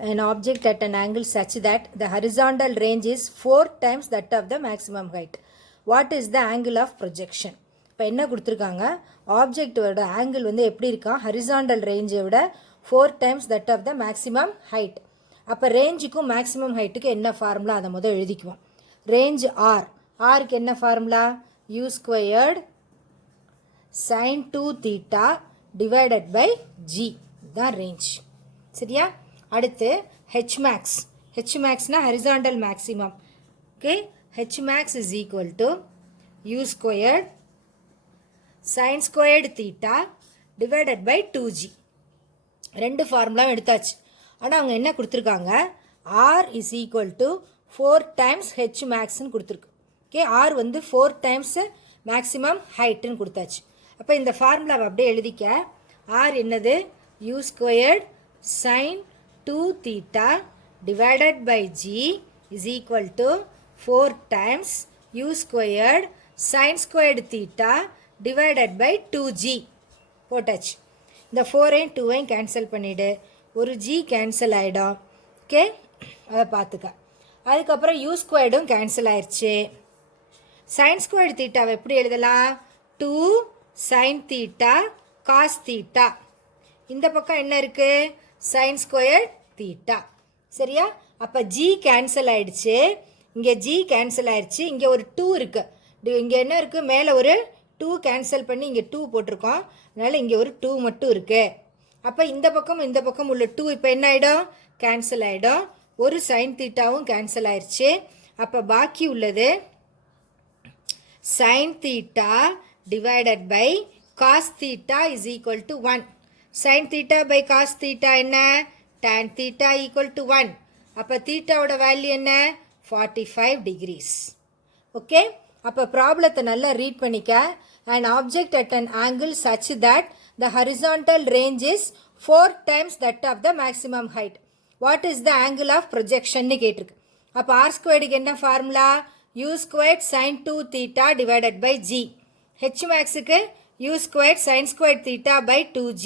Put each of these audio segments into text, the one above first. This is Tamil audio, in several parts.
an object at an angle such that the horizontal range is 4 times that of the maximum height. What is the angle of projection? இப்போ என்ன கொடுத்துருக்காங்க, ஆப்ஜெக்டோட ஆங்கிள் வந்து எப்படி இருக்கா, ஹரிசாண்டல் ரேஞ்சை விட 4 times that of the maximum height. அப்போ ரேஞ்சுக்கும் மேக்ஸிமம் ஹைட்டுக்கு என்ன ஃபார்முலா அதை முதல் எழுதிக்குவோம். ரேஞ்ச் ஆர், ஆருக்கு என்ன formula, u squared sin 2 theta divided by g தான் ரேஞ்ச். சரியா? அடுத்து h max, h maxனா horizontal maximum. Okay, h max is equal to u squared sin squared theta divided by 2g. ரெண்டு ஃபார்முலா எடுத்தாச்சு. ஆனால் அவங்க என்ன கொடுத்துருக்காங்க, r is equal to 4 times h maxன்னு கொடுத்துருக்கு. ஓகே, r வந்து 4 times மேக்ஸிமம் ஹைட்டுன்னு கொடுத்தாச்சு. அப்போ இந்த ஃபார்முலாவை அப்படியே எழுதிக்க. r என்னது, u squared sin 2 theta divided by g is equal to 4 times u squared sin squared theta divided by 2g போட்டாச்சு. இந்த 4ஐயும் 2ஐயும் கேன்சல் பண்ணிவிடு, ஒரு g கேன்சல் ஆகிடும். ஓகே, அதை பார்த்துக்க. அதுக்கப்புறம் u ஸ்கொயர்டும் கேன்சல் ஆயிடுச்சு. sin squared theta எப்படி எழுதலாம், 2 sin theta cos theta. இந்த பக்கம் என்ன இருக்குது, sin squared theta. சரியா? அப்போ g கேன்சல் ஆயிடுச்சு, இங்கே g கேன்சல் ஆயிடுச்சு, இங்கே ஒரு 2 இருக்குது, இங்கே என்ன இருக்குது, மேலே ஒரு 2 கேன்சல் பண்ணி இங்கே 2 போட்டிருக்கோம், அதனால் இங்கே ஒரு 2 மட்டும் இருக்குது. அப்போ இந்த பக்கம் உள்ள 2 இப்போ என்ன ஆகிடும், கேன்சல் ஆகிடும். ஒரு sin தீட்டாவும் கேன்சல் ஆயிடுச்சு. அப்போ பாக்கி உள்ளது sin theta divided by cos theta is equal to 1. sin theta by cos theta என்ன, tan theta equal to 1. அப்போ தீட்டாவோட வேல்யூ என்ன, 45 degrees. ஓகே, அப்போ ப்ராப்ளத்தை நல்லா ரீட் பண்ணிக்க. an object at an angle such that the horizontal range is 4 times that of the maximum height. what is the angle of projection னு கேட்டிருக்கு. அப்போ r ஸ்கொயர்டுக்கு என்ன formula, u squared sin 2 theta divided by g. h maxக்கு u squared sin squared theta by 2g.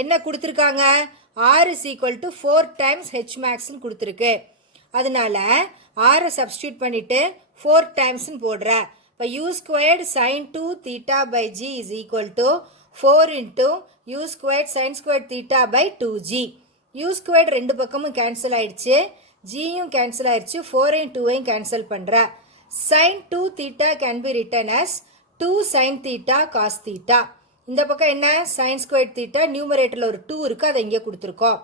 என்ன கொடுத்துருக்காங்க, r is equal to 4 times h maxன்னு கொடுத்துருக்கு. அதனால r சப்ஸ்டியூட் பண்ணிட்டு 4 timesன்னு போடுற. இப்போ u squared sin 2 theta by g is equal to 4 into u squared sin squared theta by 2g. u squared ரெண்டு பக்கமும் கேன்சல் ஆயிடுச்சு, gயும் கேன்சல் ஆயிடுச்சு, 4ஐயும் 2ஐயும் கேன்சல் பண்ணுற. sin 2 theta can be written as 2 sin theta cos theta. இந்த பக்கம் என்ன, sin squared theta, நியூமரேட்டரில் ஒரு 2 இருக்குது, அதை இங்கே கொடுத்துருக்கோம்.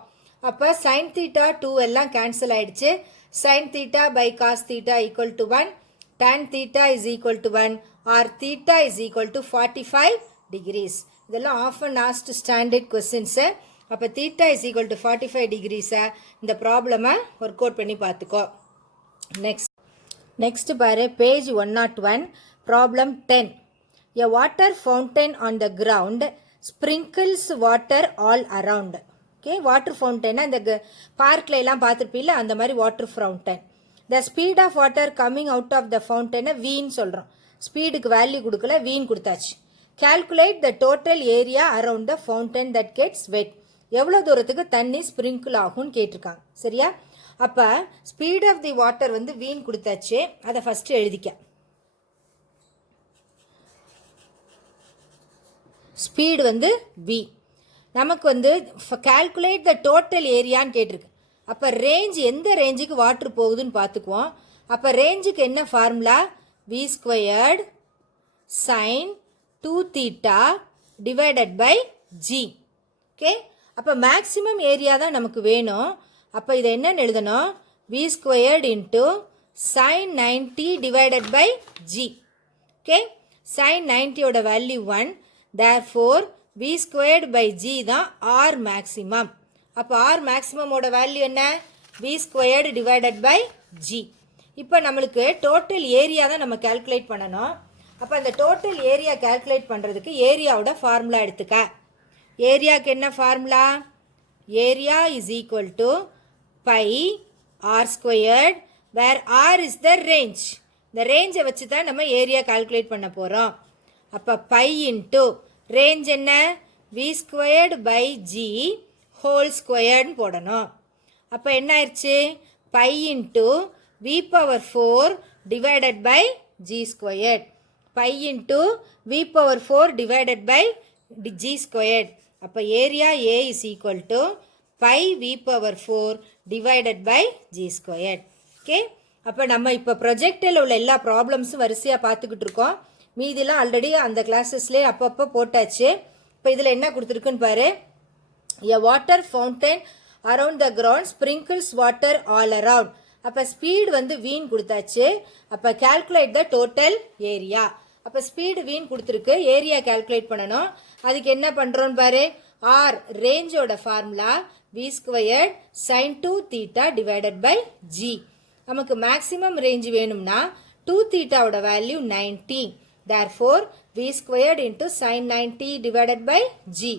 அப்போ sin theta 2 எல்லாம் கேன்சல் ஆயிடுச்சு. sin theta by cos theta equal to 1, tan theta is equal to 1, or theta is equal to 45 degrees. இதெல்லாம் often asked standard questions. அப்போ theta is equal to 45 degrees இந்த ப்ராப்ளமை ஒர்க் அவுட் பண்ணி பார்த்துக்கோ. நெக்ஸ்ட் பாரு, page 101, problem 10. A water fountain on the ground sprinkles water all around. Okay, water ஃபவுண்டைனா இந்த பார்க்கில் எல்லாம் பார்த்துருப்பீங்களா, அந்த மாதிரி water fountain. The speed of water coming out of the ஃபவுண்டைனை வீன்னு சொல்கிறோம். ஸ்பீடுக்கு வேல்யூ கொடுக்கல, வீன் கொடுத்தாச்சு. Calculate the total area around the fountain that gets wet. எவ்வளோ தூரத்துக்கு தண்ணி ஸ்ப்ரிங்கிள் ஆகும்னு கேட்டிருக்காங்க. சரியா? அப்போ ஸ்பீட் ஆஃப் தி வாட்டர் வந்து வீன் கொடுத்தாச்சு, அதை ஃபஸ்ட்டு எழுதிக்க. ஸ்பீடு வந்து v. நமக்கு வந்து கால்குலேட் த டோட்டல் ஏரியான்னு கேட்டிருக்கு. அப்போ ரேஞ்ச் எந்த ரேஞ்சுக்கு வாட்டர் போகுதுன்னு பார்த்துக்குவோம். அப்போ ரேஞ்சுக்கு என்ன formula, v squared sin 2 theta divided by g. Okay, அப்போ மேக்ஸிமம் ஏரியா தான் நமக்கு வேணும். அப்போ இதை என்னன்னு எழுதணும், v squared into sin 90 divided by g. Okay, sin 90யோட value 1. therefore v squared by g தான் r maximum. அப்போ r maximumோட வேல்யூ என்ன, v squared divided by g. இப்போ நம்மளுக்கு டோட்டல் ஏரியா தான் நம்ம கால்குலேட் பண்ணணும். அப்போ அந்த டோட்டல் ஏரியா கால்குலேட் பண்ணுறதுக்கு ஏரியாவோட ஃபார்முலா எடுத்துக்க. ஏரியாவுக்கு என்ன formula, area is equal to pi r squared where r is the range. இந்த ரேஞ்சை வச்சு தான் நம்ம ஏரியா கால்குலேட் பண்ண போகிறோம். அப்போ பை இன்ட்டு ரேஞ்ச் என்ன, v squared by g whole ஸ்கொயர்டுன்னு போடணும். அப்போ என்ன ஆயிடுச்சு pi into v power 4 divided by g squared. Pi into v power 4 divided by g squared. அப்போ area A is equal to pi v power 4 divided by g squared. Okay, அப்போ நம்ம இப்போ ப்ரொஜெக்டில் உள்ள எல்லா ப்ராப்ளம்ஸும் வரிசையாக பார்த்துக்கிட்டு இருக்கோம். மீதிலாம் ஆல்ரெடி அந்த கிளாஸஸ்லேயே அப்பப்போ போட்டாச்சு. இப்போ இதில் என்ன கொடுத்துருக்குன்னு பாரு. A water fountain around the ground sprinkles water all around. அப்போ ஸ்பீடு வந்து வீண் கொடுத்தாச்சு. அப்போ calculate the total area. அப்போ ஸ்பீடு வீண் கொடுத்துருக்கு, ஏரியா கால்குலேட் பண்ணணும். அதுக்கு என்ன பண்ணுறோன்னு பாரு. ஆர் ரேஞ்சோட formula v squared sine 2 theta divided by g. நமக்கு மேக்ஸிமம் ரேஞ்ச் வேணும்னா 2 தீட்டாவோட value 90. Therefore, v squared into sin 90 divided by g.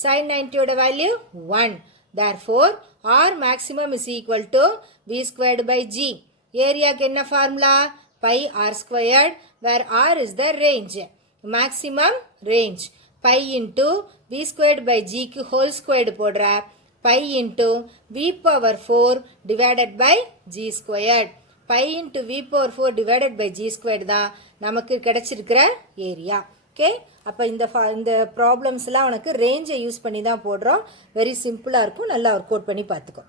Sin 90 oda value 1. Therefore, r maximum is equal to v squared by g. Area ku enna formula? Pi r squared, where r is the range. Maximum range. Pi into v squared by g ku whole squared podra. Pi into v power 4 divided by g squared. Pi into v power 4 divided by g squared தான் நமக்கு கிடைச்சிருக்கிற ஏரியா. ஓகே, அப்போ இந்த ப்ராப்ளம்ஸ்லாம் உனக்கு ரேஞ்சை யூஸ் பண்ணி தான் போடுறோம். வெரி சிம்பிளாக இருக்கும், நல்லா ஒர்க் அவுட் பண்ணி பார்த்துக்கோ.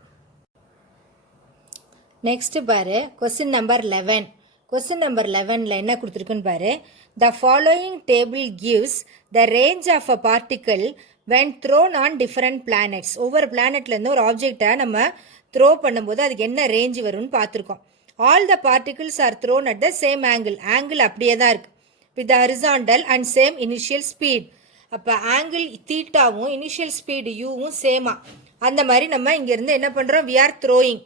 நெக்ஸ்ட் பாரு, கொஸ்டின் நம்பர் 11. கொஸ்டின் நம்பர் 11ல் என்ன கொடுத்துருக்குன்னு பாரு. The following table gives the range of a particle when thrown on different planets. ஒவ்வொரு பிளானட்லேருந்து ஒரு ஆப்ஜெக்டை நம்ம த்ரோ பண்ணும்போது அதுக்கு என்ன ரேஞ்ச் வரும்னு பார்த்துருக்கோம். All the particles are thrown at the same angle. Angle அப்படியே தான் இருக்கு. With the horizontal and same initial speed. அப்போ ஆங்கிள் தீட்டாவும் இனிஷியல் ஸ்பீடு யூவும் சேமா. அந்த மாதிரி நம்ம இங்கேருந்து என்ன பண்ணுறோம், we are throwing.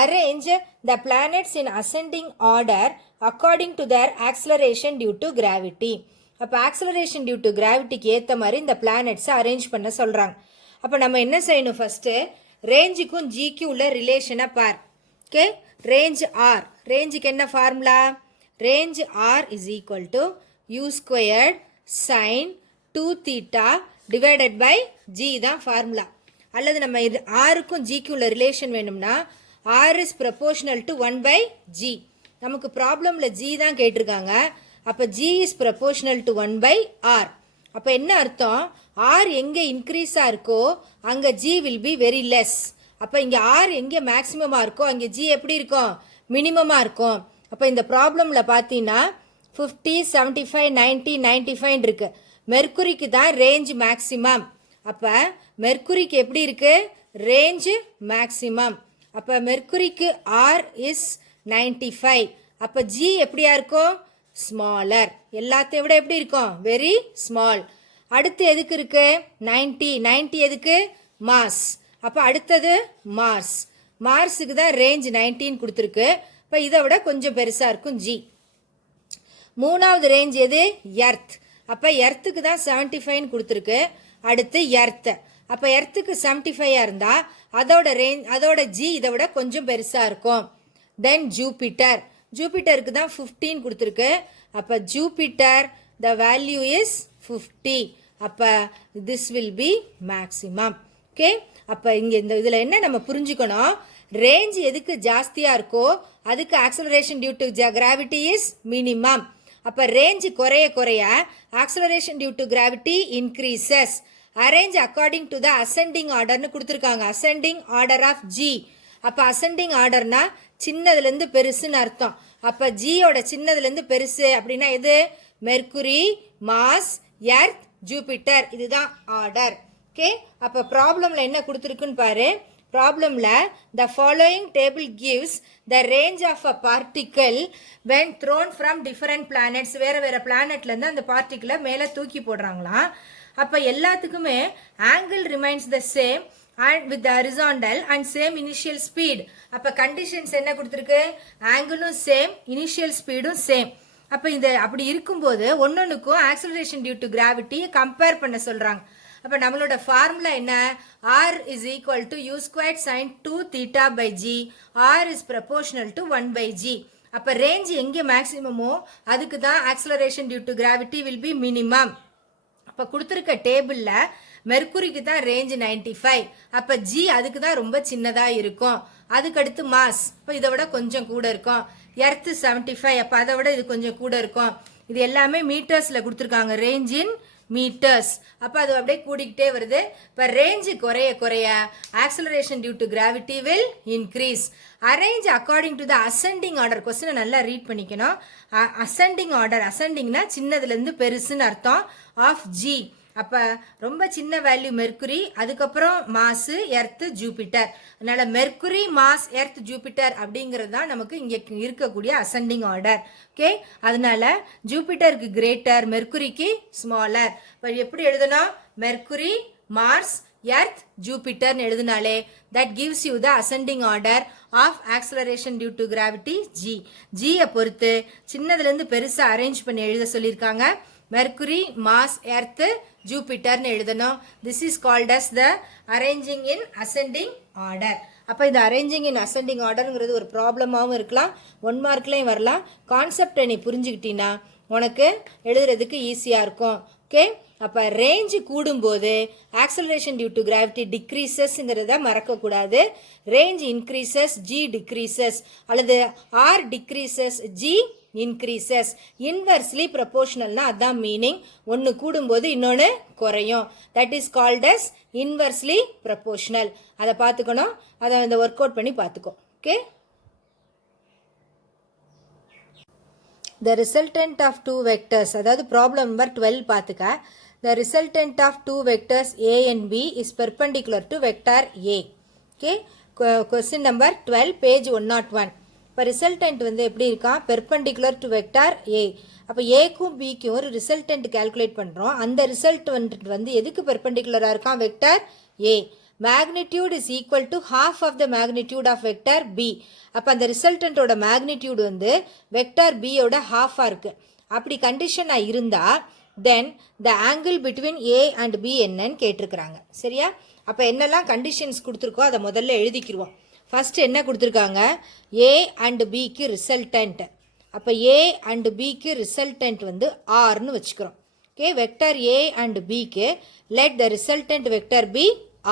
Arrange the planets in ascending order according to their acceleration due to gravity. அப்போ acceleration due to gravityக்கு ஏற்ற மாதிரி இந்த பிளானட்ஸை அரேஞ்ச் பண்ண சொல்கிறாங்க. அப்போ நம்ம என்ன செய்யணும், ஃபஸ்ட்டு ரேஞ்சுக்கும் ஜிக்கும் உள்ள ரிலேஷனை பார். Okay, range r. ரேஞ்சுக்கு என்ன formula? range r is equal to u squared sin 2 theta divided by g தான் ஃபார்முலா. அல்லது நம்ம இது ஆருக்கும் ஜிக்கும் உள்ள ரிலேஷன் வேணும்னா r is proportional to 1 by g. நமக்கு ப்ராப்ளமில் g தான் கேட்டிருக்காங்க. அப்போ g is proportional to 1 by r. அப்போ என்ன அர்த்தம், r எங்கே இன்க்ரீஸாக இருக்கோ அங்கே g will be very less. அப்போ இங்கே ஆர் எங்கே மேக்ஸிமமாக இருக்கோ அங்கே ஜி எப்படி இருக்கும், மினிமமாக இருக்கும். அப்போ இந்த ப்ராப்ளமில் பார்த்தீங்கன்னா 50, 75, 90, 95 இருக்கு. மெர்க்குரிக்கு தான் ரேஞ்ச் மேக்ஸிமம். அப்போ மெர்க்குரிக்கு எப்படி இருக்கு, ரேஞ்சு மேக்ஸிமம். அப்போ மெர்க்குரிக்கு ஆர் இஸ் 95. அப்போ ஜி எப்படியா இருக்கும், ஸ்மாலர். எல்லாத்தையும் விட எப்படி இருக்கும், வெரி ஸ்மால். அடுத்து எதுக்கு இருக்கு 90. 90 எதுக்கு, மாஸ். அப்போ அடுத்தது மார்ஸ். மார்ஸுக்கு தான் ரேஞ்ச் 19 கொடுத்துருக்கு. இப்போ இதை விட கொஞ்சம் பெருசாக இருக்கும் ஜி. மூணாவது ரேஞ்ச் எது, எர்த். அப்போ எர்த்துக்கு தான் 75 கொடுத்துருக்கு. அடுத்து எர்த். அப்போ எர்த்துக்கு 75 இருந்தால் அதோட ஜி இதை விட கொஞ்சம் பெருசாக இருக்கும். தென் ஜூபிட்டர். ஜூபிட்டருக்கு தான் 15 கொடுத்துருக்கு. அப்போ ஜூபிட்டர் த வேல்யூ இஸ் 50. அப்போ this will be maximum. Okay, அப்போ இங்கே இந்த இதில் என்ன நம்ம புரிஞ்சுக்கணும், ரேஞ்ச் எதுக்கு ஜாஸ்தியாக இருக்கோ அதுக்கு acceleration due to gravity is minimum. அப்போ ரேஞ்ச் குறைய குறைய acceleration due to gravity increases. Arrange according to the ascending ஆர்டர்னு கொடுத்துருக்காங்க. Ascending order of g. அப்போ அசெண்டிங் ஆர்டர்னா சின்னதுலேருந்து பெருசுன்னு அர்த்தம். அப்போ ஜியோட சின்னதுலேருந்து பெருசு அப்படின்னா எது, மெர்க்குரி, மாஸ், எர்த், ஜூபிட்டர். இதுதான் ஆர்டர். ஓகே, அப்போ ப்ராப்ளமில் என்ன கொடுத்துருக்குன்னு பாரு. ப்ராப்ளமில் the following table gives the range of a particle when thrown from different planets. வேறு வேறு பிளானட்லேருந்து அந்த பார்ட்டிக்கலை மேலே தூக்கி போடுறாங்களாம். அப்போ எல்லாத்துக்குமே angle remains the same and with the horizontal and same initial speed. அப்போ கண்டிஷன்ஸ் என்ன கொடுத்துருக்கு, ஆங்கிளும் சேம், இனிஷியல் ஸ்பீடும் சேம். அப்போ இது அப்படி இருக்கும்போது ஒன்னொன்றுக்கும் ஆக்சலரேஷன் டியூ டு கிராவிட்டியை கம்பேர் பண்ண சொல்கிறாங்க. அப்போ நம்மளோட ஃபார்முலா என்ன, r is equal to u squared sin 2 theta by g. r is proportional to 1 by g. அப்போ ரேஞ்ச் எங்கே மேக்ஸிமமோ அதுக்கு தான் acceleration due to gravity will be minimum. அப்போ கொடுத்துருக்க டேபிளில் மெர்க்குரிக்கு தான் ரேஞ்ச் 95. அப்போ ஜி அதுக்கு தான் ரொம்ப சின்னதாக இருக்கும். அதுக்கடுத்து மாஸ், இப்போ இதை விட கொஞ்சம் கூட இருக்கும். எர்த்து 75, அப்போ அதை விட இது கொஞ்சம் கூட இருக்கும். இது எல்லாமே மீட்டர்ஸில் கொடுத்துருக்காங்க, ரேஞ்ச் இன் மீட்டர்ஸ். அப்போ அது அப்படியே கூடிக்கிட்டே வருது. இப்போ ரேஞ்சு குறைய குறைய acceleration due to gravity will increase. Arrange according to the ascending order. கொஸ்டினை நல்லா ரீட் பண்ணிக்கணும். அசெண்டிங் ஆர்டர், அசெண்டிங்னா சின்னதுலேருந்து பெருசுன்னு அர்த்தம், ஆஃப் ஜி. அப்போ ரொம்ப சின்ன வேல்யூ மெர்க்குரி, அதுக்கப்புறம் மாசு எர்த்து ஜூபிட்டர். அதனால மெர்க்குரி மாஸ் எர்த் ஜூபிட்டர் அப்படிங்கிறது தான் நமக்கு இங்கே இருக்கக்கூடிய அசெண்டிங் ஆர்டர். ஓகே, அதனால ஜூபிட்டருக்கு கிரேட்டர், மெர்க்குரிக்கு ஸ்மாலர். இப்போ எப்படி எழுதணும்? மெர்க்குரி மார்ஸ் எர்த் ஜூபிட்டர்னு எழுதினாலே that gives you the ascending order of acceleration due to gravity g. ஜியை பொறுத்து சின்னதுலேருந்து பெருசாக அரேஞ்ச் பண்ணி எழுத சொல்லியிருக்காங்க. மெர்க்குரி மாஸ் எர்த் ஜூபிட்டர்னு எழுதணும். This is called as the arranging in ascending order. அப்போ இந்த அரேஞ்சிங் இன் அசெண்டிங் ஆர்டருங்கிறது ஒரு ப்ராப்ளமாகவும் இருக்கலாம், 1 மார்க்லேயும் வரலாம். கான்செப்டை நீ புரிஞ்சுக்கிட்டீங்கன்னா உனக்கு எழுதுறதுக்கு ஈஸியாக இருக்கும். ஓகே, அப்போ ரேஞ்சு கூடும்போது ஆக்சலரேஷன் டியூ டு கிராவிட்டி டிக்ரீசஸ்ங்கிறத மறக்கக்கூடாது. ரேஞ்ச் இன்க்ரீசஸ், ஜி டிக்ரீசஸ், அல்லது r decreases, g increases. Inversely ப்ரொபோர்ஷனல்னா அதான் மீனிங். ஒன்று கூடும்போது இன்னொன்று குறையும். That is called as inversely proportional. அதை பார்த்துக்கணும், அதை இந்த ஒர்க் அவுட் பண்ணி பார்த்துக்கோ. Okay, the resultant of two vectors, அதாவது ப்ராப்ளம் நம்பர் 12 பார்த்துக்க. the resultant of two vectors a and b is perpendicular to vector a. okay, question number 12 page 101. இப்போ ரிசல்டன்ட் வந்து எப்படி இருக்கா? பெர்பெண்டிகுலர் டு வெக்டார் ஏ. அப்போ ஏக்கும் பிக்கும் ஒரு ரிசல்டன்ட் கால்குலேட் பண்ணுறோம். அந்த ரிசல்ட் வந்து எதுக்கு பெர்பெண்டிகுலராக இருக்கான்? Vector A. Magnitude is equal to half of the magnitude of vector B. அப்போ அந்த ரிசல்டன்ட்டோட மேக்னிடியூட் வந்து வெக்டார் பியோட ஹாஃபாக இருக்குது. அப்படி கண்டிஷனாக இருந்தால் then the angle between A and B என்னன்னு கேட்டிருக்கிறாங்க. சரியா? அப்போ என்னெல்லாம் கண்டிஷன்ஸ் கொடுத்துருக்கோ அதை முதல்ல எழுதிக்கிடுவோம். ஃபஸ்ட்டு என்ன கொடுத்துருக்காங்க? ஏ அண்ட் பிக்கு ரிசல்டன்ட். அப்போ ஏ அண்ட் பிக்கு ரிசல்டன்ட் வந்து ஆர்னு வச்சுக்கிறோம். ஓகே, வெக்டர் ஏ அண்ட் பிக்கு let the resultant vector be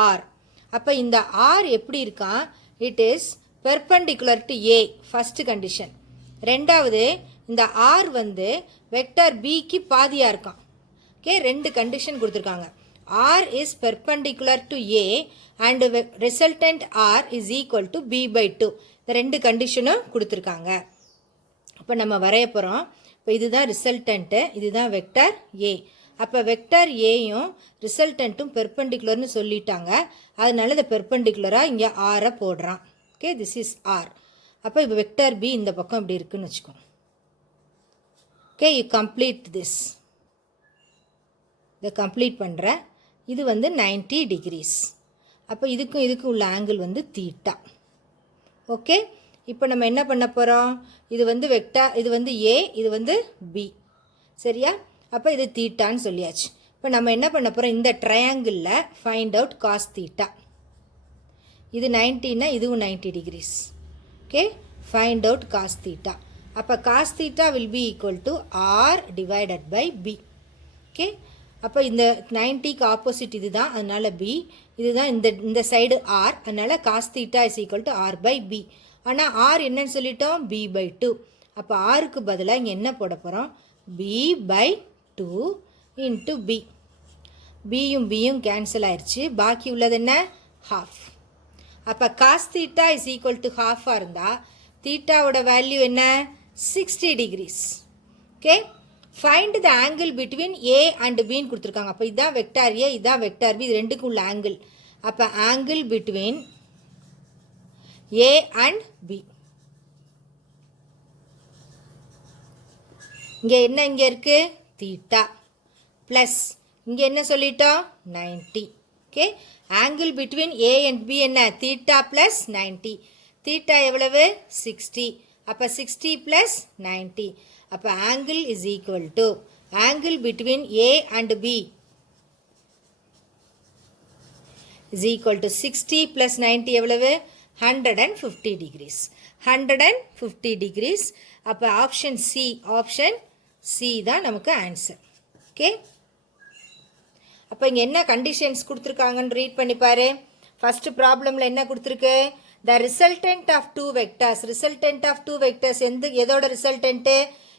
R. அப்போ இந்த ஆர் எப்படி இருக்கான்? It is perpendicular to A, first condition. ரெண்டாவது, இந்த ஆர் வந்து வெக்டர் பிக்கு பாதியாக இருக்கான். ஓகே, 2 கண்டிஷன் கொடுத்துருக்காங்க. R is perpendicular to A and resultant R is equal to B by 2. இந்த 2 கண்டிஷனும் கொடுத்துருக்காங்க. அப்போ நம்ம வரைய போகிறோம். இப்போ இதுதான் ரிசல்டன்ட்டு, இதுதான் வெக்டர் ஏ. அப்போ வெக்டர் ஏயும் ரிசல்டன்ட்டும் பெர்பெண்டிகுலர்னு சொல்லிட்டாங்க. அதனால இந்த பெர்பெண்டிகுலராக இங்கே ஆரை போடுறான். Okay, this is R. அப்போ இப்போ வெக்டர் பி இந்த பக்கம் இப்படி இருக்குன்னு வச்சுக்கோ. Okay, you complete this. இதை கம்ப்ளீட் பண்ணுறேன். இது வந்து 90 டிகிரிஸ். அப்போ இதுக்கும் உள்ள ஆங்கிள் வந்து தீட்டா. ஓகே, இப்போ நம்ம என்ன பண்ண போகிறோம்? இது வந்து வெக்டார், இது வந்து ஏ, இது வந்து பி. சரியா? அப்போ இது தீட்டான்னு சொல்லியாச்சு. இப்போ நம்ம என்ன பண்ண போகிறோம்? இந்த ட்ரையாங்கிளில் ஃபைண்ட் அவுட் காஸ் தீட்டா. இது 90னா இதுவும் 90 degrees. Okay, find out cos theta. அப்போ cos theta will be equal to R divided by B. Okay, அப்போ இந்த 90க்கு ஆப்போசிட் இது தான், அதனால் பி. இதுதான் இந்த சைடு ஆர், அதனால் cos theta is equal to r by B. ஆனால் ஆர் என்னன்னு சொல்லிட்டோம்? B by 2. அப்போ ஆருக்கு பதிலாக இங்கே என்ன போட போகிறோம்? B by 2 into B. பியும் பியும் கேன்சல் ஆயிடுச்சு. பாக்கி உள்ளது என்ன? ஹாஃப். அப்போ cos theta is equal to ஹாஃபாக இருந்தால் தீட்டாவோட வேல்யூ என்ன? 60 degrees. Okay, find the angle between A and பின்னு கொடுத்துருக்காங்க. அப்போ இதுதான் வெக்டார் ஏ, இதுதான் வெக்டார் பி, இது ரெண்டுக்கும் உள்ள ஆங்கிள். அப்போ angle between A and B. இங்கே என்ன இங்கே இருக்குது? தீட்டா. ப்ளஸ் இங்கே என்ன சொல்லிட்டோம்? 90. Okay, angle between A and B என்ன? Theta plus 90. தீட்டா எவ்வளவு? 60. அப்போ 60 ப்ளஸ் 90. அப்போ angle is equal to angle between A and B is equal to 60 plus 90 எவ்வளவு? 150 டிகிரிஸ். 150 டிகிரிஸ். அப்போ ஆப்ஷன் சி தான் நமக்கு ஆன்சர். ஓகே, அப்போ இங்கே என்ன கண்டிஷன்ஸ் கொடுத்துருக்காங்கன்னு ரீட் பண்ணி பாரு. ஃபர்ஸ்ட் ப்ராப்ளமில் என்ன கொடுத்துருக்கு? The resultant of two vectors. Resultant of two vectors எதோட ரிசல்டன்ட்டு?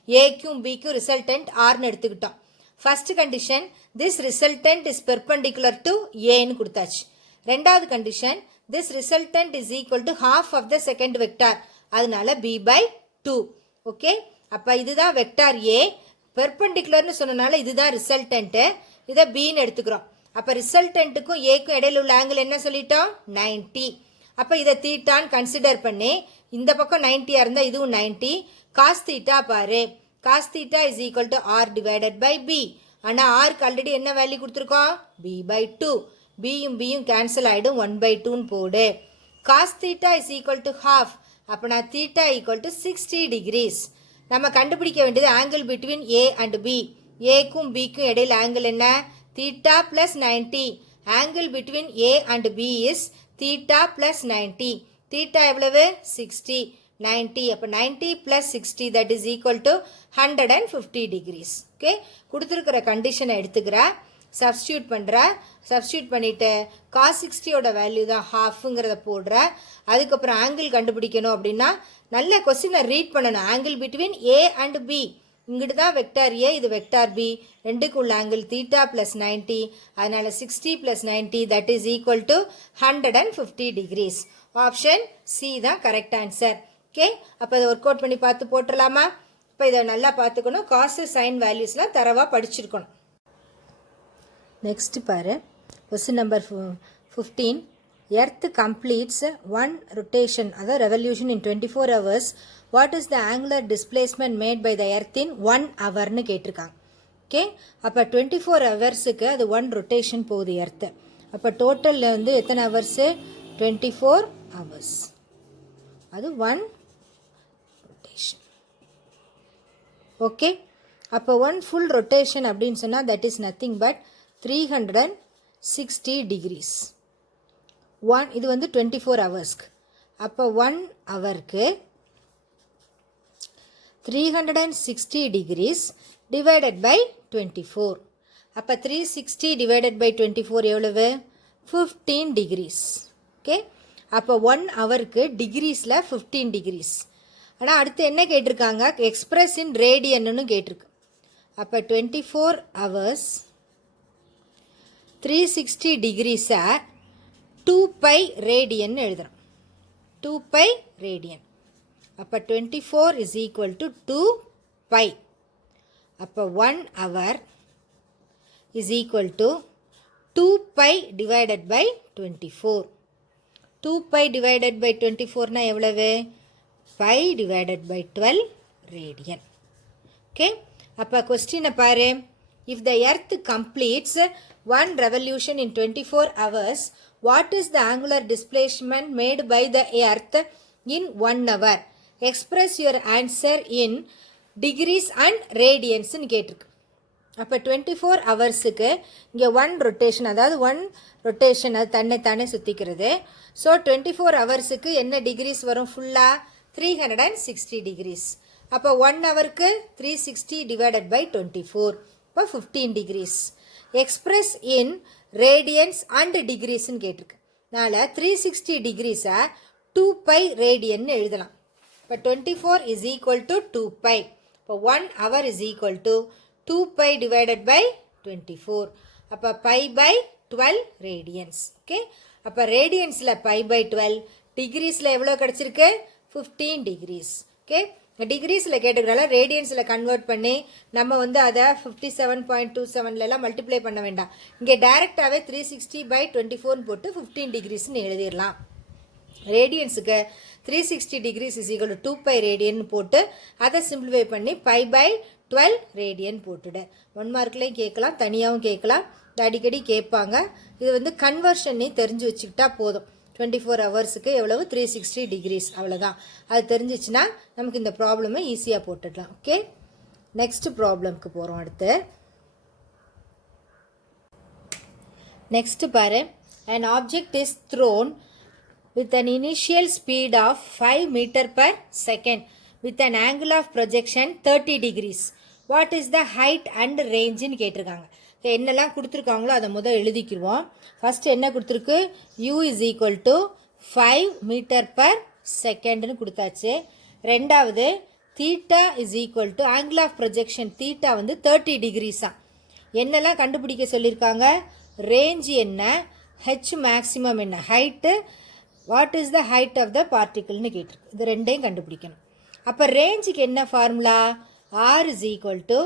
ஏக்கும் பிக்கும் ரிசல்டன்ட் ஆர்னு எடுத்துக்கிட்டோம். First condition, this resultant is perpendicular to ஏன்னு கொடுத்தாச்சு. ரெண்டாவது condition, this resultant is equal to half of the second vector, அதனால b by 2. ஓகே, அப்போ இதுதான் வெக்டார் ஏ, பெர்பெண்டிகுலர்னு சொன்னனால இதுதான் ரிசல்டன்ட்டு, இதை பின்னு எடுத்துக்கிறோம். அப்போ ரிசல்டன்ட்டுக்கும் ஏக்கும் இடையில உள்ள ஆங்கிள் என்ன சொல்லிட்டோம்? 90. அப்போ இதை தீட்டான்னு கன்சிடர் பண்ணி இந்த பக்கம் 90 இருந்தால் இதுவும் 90. காஸ் தீட்டா பாரு, cos theta is equal to R divided by B. ஆனால் ஆருக்கு ஆல்ரெடி என்ன வேல்யூ கொடுத்துருக்கோம்? b by 2. பியும் பியும் கேன்சல் ஆகிடும், 1/2ன்னு போடு. Cos theta is equal to half, அப்போ நான் தீட்டா ஈக்குவல் டு 60 degrees. நம்ம கண்டுபிடிக்க வேண்டியது angle between A and B. ஏக்கும் பிக்கும் இடையில ஆங்கிள் என்ன? Theta plus 90. Angle between A and B is theta plus 90. Theta எவ்வளவு? 60. 90, அப்போ 90 plus 60 that is equal to 150 degrees. Okay, கொடுத்துருக்கிற கண்டிஷனை எடுத்துக்கிறா, சப்ஸ்டியூட் பண்ணுறா. சப்ஸ்டியூட் பண்ணிவிட்டு காஸ் 60யோட வேல்யூ தான் ஹாஃபுங்கிறத போடுற. அதுக்கப்புறம் ஆங்கிள் கண்டுபிடிக்கணும் அப்படின்னா நல்ல கொஸ்டினை ரீட் பண்ணணும். Angle between A and B, இங்கிட்டு தான் வெக்டார் ஏ, இது வெக்டார் பி, ரெண்டுக்குள்ள ஆங்கிள் தீட்டா ப்ளஸ் 90, அதனால் 60 plus 90 that is equal to 150 degrees. Option C தான் கரெக்ட் ஆன்சர். ஓகே, அப்போ இதை ஒர்க் அவுட் பண்ணி பார்த்து போட்டுடலாமா? இப்போ இதை நல்லா பார்த்துக்கணும், காசு சைன் வேல்யூஸ்லாம் தரவாக படிச்சிருக்கணும். நெக்ஸ்ட் பாரு, question number 15. Earth completes one rotation, அதாவது revolution in 24 hours. What is the angular displacement made by the Earth in 1 hourன்னு கேட்டிருக்காங்க. ஓகே, அப்போ 24 ஹவர்ஸுக்கு அது 1 ரொட்டேஷன் போகுது எர்த்து. அப்போ டோட்டலில் வந்து எத்தனை ஹவர்ஸு? 24 hours. அது 1 ரொட்டேஷன். ஓகே, அப்போ 1 full ரொட்டேஷன் அப்படின்னு சொன்னால் that is nothing but 360 degrees. இது வந்து 24 ஹவர்ஸ்க்கு. அப்போ 1 ஹவருக்கு 360 degrees divided by 24. அப்போ 360 divided by 24 எவ்வளவு? 15 degrees. ஓகே, அப்போ 1 ஹவருக்கு டிகிரீஸில் 15 degrees. ஆனால் அடுத்து என்ன கேட்டிருக்காங்க? எக்ஸ்பிரஸ் இன் ரேடியன்னு கேட்டிருக்கு. அப்போ 24 hours 360 degrees-ஐ 2 pi radian எழுதுறோம். 2 pi radian. அப்போ 24 is equal to 2 pi. அப்போ 1 hour is equal to 2 pi divided by 24. 2 pi divided by 24 எவ்வளவு? pi divided by 12 radian. Okay, அப்போ கொஸ்டினை பாரு. If the earth completes one revolution in 24 hours, what is the angular displacement made by the earth in 1 hour? Express your answer in degrees and radians ன்னு கேட்டிருக்கு. அப்போ 24 ஹவர்ஸுக்கு இங்கே 1 ரொட்டேஷன், அதாவது 1 ரொட்டேஷன் அது தன்னை சுற்றிக்கிறது. ஸோ 24 ஹவர்ஸுக்கு என்ன டிகிரிஸ் வரும்? ஃபுல்லாக 360 degrees. அப்போ 1 ஹவருக்கு 360 divided by 24, இப்போ 15 degrees. Express in radians and டிகிரிஸ்ன்னு கேட்டிருக்கு. அதனால் 360 degrees-ஐ 2 pi ரேடியன்னு எழுதலாம். இப்போ 24 is equal to 2 pi. இப்போ 1 hour is equal to 2 pi divided by 24. அப்போ pi by 12 radians. ஓகே, அப்போ ரேடியன்ஸில் pi by 12, டிகிரிஸில் எவ்வளோ கிடச்சிருக்கு? 15 degrees. ஓகே, டிகிரிஸில் கேட்டுக்கிறனால ரேடியன்ஸில் கன்வெர்ட் பண்ணி நம்ம வந்து அதை 57.27லலாம் மல்டிப்ளை பண்ண வேண்டாம். இங்கே டைரெக்டாகவே 360 by 24 போட்டு 15 degreesன்னு எழுதிடலாம். ரேடியன்ஸுக்கு 360 degrees is equal to 2 pi radian போட்டு அதை சிம்பிளிஃபை பண்ணி pi by 12 radian போட்டுடு. 1 மார்க்லேயும் கேட்கலாம், தனியாகவும் கேட்கலாம், அடிக்கடி கேட்பாங்க. இது வந்து கன்வர்ஷனே தெரிஞ்சு வச்சுக்கிட்டா போதும். 24 ஹவர்ஸுக்கு எவ்வளவு? 360 degrees, அவ்வளோதான். அது தெரிஞ்சிச்சுன்னா நமக்கு இந்த ப்ராப்ளமை ஈஸியாக போட்டுடலாம். ஓகே, நெக்ஸ்ட் ப்ராப்ளம்க்கு போகிறோம். அடுத்து நெக்ஸ்ட் பாரு. an object is thrown with an initial speed of 5 meter per second with an angle of projection 30 degrees. What is the height and ரேஞ்சுன்னு கேட்டிருக்காங்க. என்னெல்லாம் கொடுத்துருக்காங்களோ அதை முதல் எழுதிக்கிடுவோம். ஃபஸ்ட்டு என்ன கொடுத்துருக்கு, u is equal to 5 metre per செகண்ட்னு கொடுத்தாச்சு. ரெண்டாவது theta is equal to angle of projection theta வந்து 30 டிகிரிஸாக. என்னெல்லாம் கண்டுபிடிக்க சொல்லியிருக்காங்க, ரேஞ்ச் என்ன, ஹெச் மேக்ஸிமம் என்ன, height, what is the height of the பார்ட்டிக்கிள்னு கேட்டிருக்கு. இது ரெண்டையும் கண்டுபிடிக்கணும். அப்போ ரேஞ்சுக்கு என்ன formula, r is equal to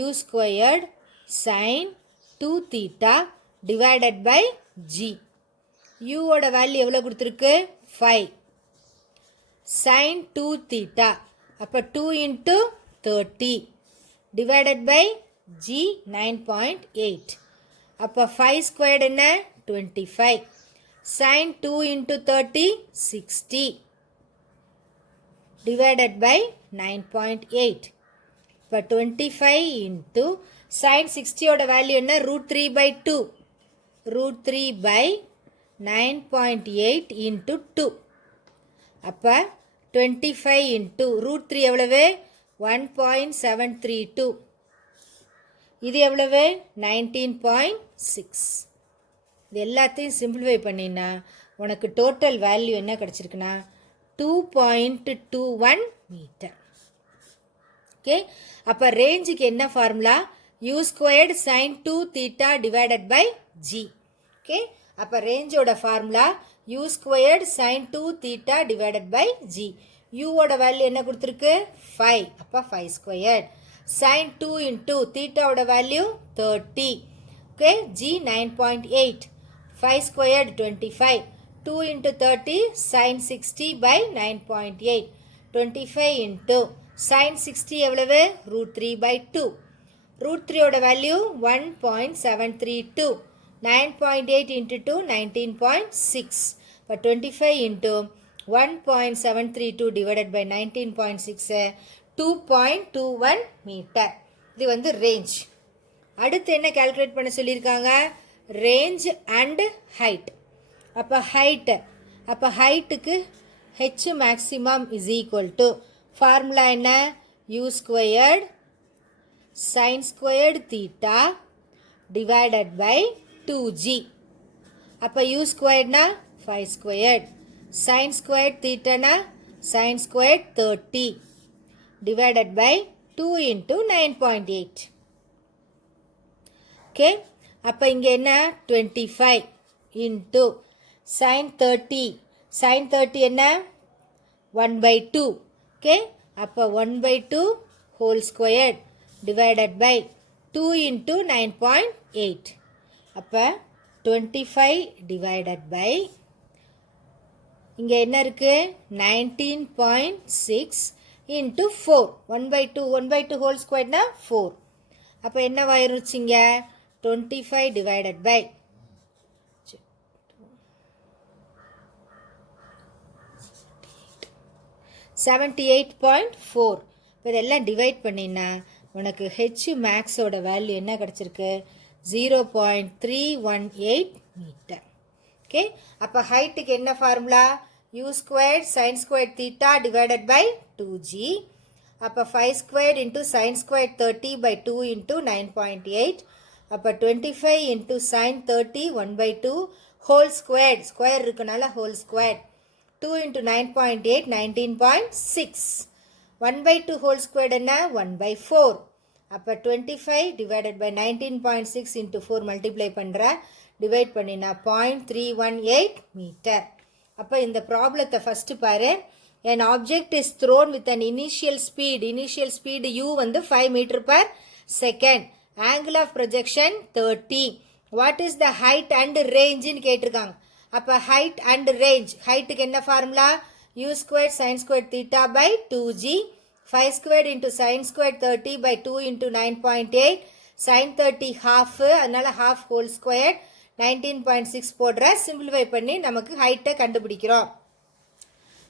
u squared sin 2 theta divided by g. u ஓட வேல்யூ எவ்வளோ கொடுத்துருக்கு, 5. sin 2 theta அப்போ 2 into 30 divided by g 9.8. அப்போ 5 squared என்ன, 25. sin 2 into 30 60 divided by 9.8. இப்போ 25 into sin 60 ஓட வேல்யூ என்ன, √3/2. √3 / 9.8 into 2. அப்போ 25 into √3 எவ்வளவு, 1.732. இது எவ்வளவு, 19.6. இது எல்லாத்தையும் சிம்பிளிஃபை பண்ணினா உனக்கு டோட்டல் வேல்யூ என்ன கிடச்சிருக்குன்னா 2.21 மீட்டர். ஓகே, அப்போ ரேஞ்சுக்கு என்ன formula, u squared sin 2 theta divided by g. Okay, அப்போ ரேஞ்சோட formula u squared sin 2 theta divided by g. u ஓட வேல்யூ என்ன கொடுத்துருக்கு, 5. அப்போ 5 ஸ்கொயர்டு sin 2 into theta ஓட வேல்யூ 30. Okay, g 9.8. 5 squared 25. 2 into 30 sin 60 by 9.8. 25 into sin 60 எவ்வளவு, √3/2. √3 ஓட வேல்யூ 1.732. 9.8 into 2 19.6. இப்போ 25 into 1.732 divided by 19.6 2.21 மீட்டர். இது வந்து ரேஞ்ச். அடுத்து என்ன கால்குலேட் பண்ண சொல்லியிருக்காங்க, ரேஞ்ச் அண்ட் ஹைட். அப்போ ஹைட்டு, அப்போ ஹைட்டுக்கு h maximum is equal to formula என்ன, u squared sin squared theta divided by 2g. அப்போ u ஸ்கொயர்ட்னா 5 ஸ்கொயர்டு, sin ஸ்கொயர்டு தீட்டானா sin squared 30 divided by 2 into 9.8. Okay, அப்போ இங்கே என்ன, 25 into sin 30. sin 30 என்ன, 1/2. ஓகே, அப்போ 1/2 whole squared divided by 2 into 9.8. அப்போ 25 divided by இங்கே என்ன இருக்கு, 19.6 into 4. 1/2 ஹோல் ஸ்கொயர்ட்னா 4. அப்போ என்ன ஆயிருச்சுங்க, 25 divided by 78.4. இப்போ இதெல்லாம் டிவைட் பண்ணினா உனக்கு ஹெச் மேக்ஸோட வேல்யூ என்ன கிடச்சிருக்கு, 0.318 மீட்டர். ஓகே, அப்போ ஹைட்டுக்கு என்ன formula, u squared sin squared theta divided by 2g. அப்போ 5 squared into sin squared 30 by 2 into 9.8. அப்போ 25 into sin 30 1/2 whole squared, square இருக்கனால whole squared, 2 into 9.8 19.6. 1/2 whole squared என்ன, 1/4. அப்போ 25 divided by 19.6 into 4 மல்டிப்ளை பண்ணுற, டிவைட் பண்ணினா 0.318 மீட்டர். அப்போ இந்த ப்ராப்ளத்தை ஃபஸ்ட்டு பாரு. an object is thrown with an initial speed u வந்து 5 metre per second. angle of projection 30. what is the height and range ன்னு கேட்டிருக்காங்க. அப்போ height and range, ஹைட்டுக்கு என்ன formula, u square sin square theta by 2g. 5 square into sin square 30 by 2 into 9.8. sin 30 half, அதனால half ஹோல் ஸ்கொயர் 19.6 போடுற, சிம்பிளிஃபை பண்ணி நமக்கு ஹைட்டை கண்டுபிடிக்கிறோம்.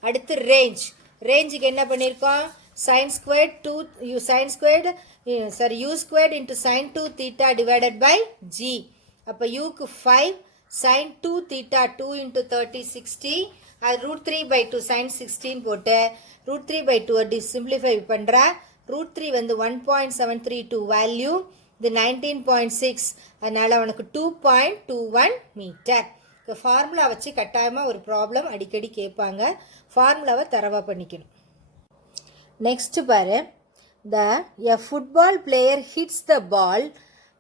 அடுத்து ரேஞ்ச். ரேஞ்சுக்கு என்ன பண்ணியிருக்கோம், sin square 2 u square into sin 2 theta divided by g. அப்போ uக்கு 5, sin 2 theta 2 into 30 60. அது √3/2 sin 16 போட்டு √3/2 சிம்பிளிஃபை பண்ணுற √3 வந்து 1.732 வேல்யூ, இது 19.6, அதனால் அவனுக்கு 2.21 மீட்டர். இப்போ ஃபார்முலா வச்சு கட்டாயமாக ஒரு ப்ராப்ளம் அடிக்கடி கேட்பாங்க, ஃபார்முலாவை தரவாக பண்ணிக்கணும். நெக்ஸ்ட் பாரு, a football player hits the ball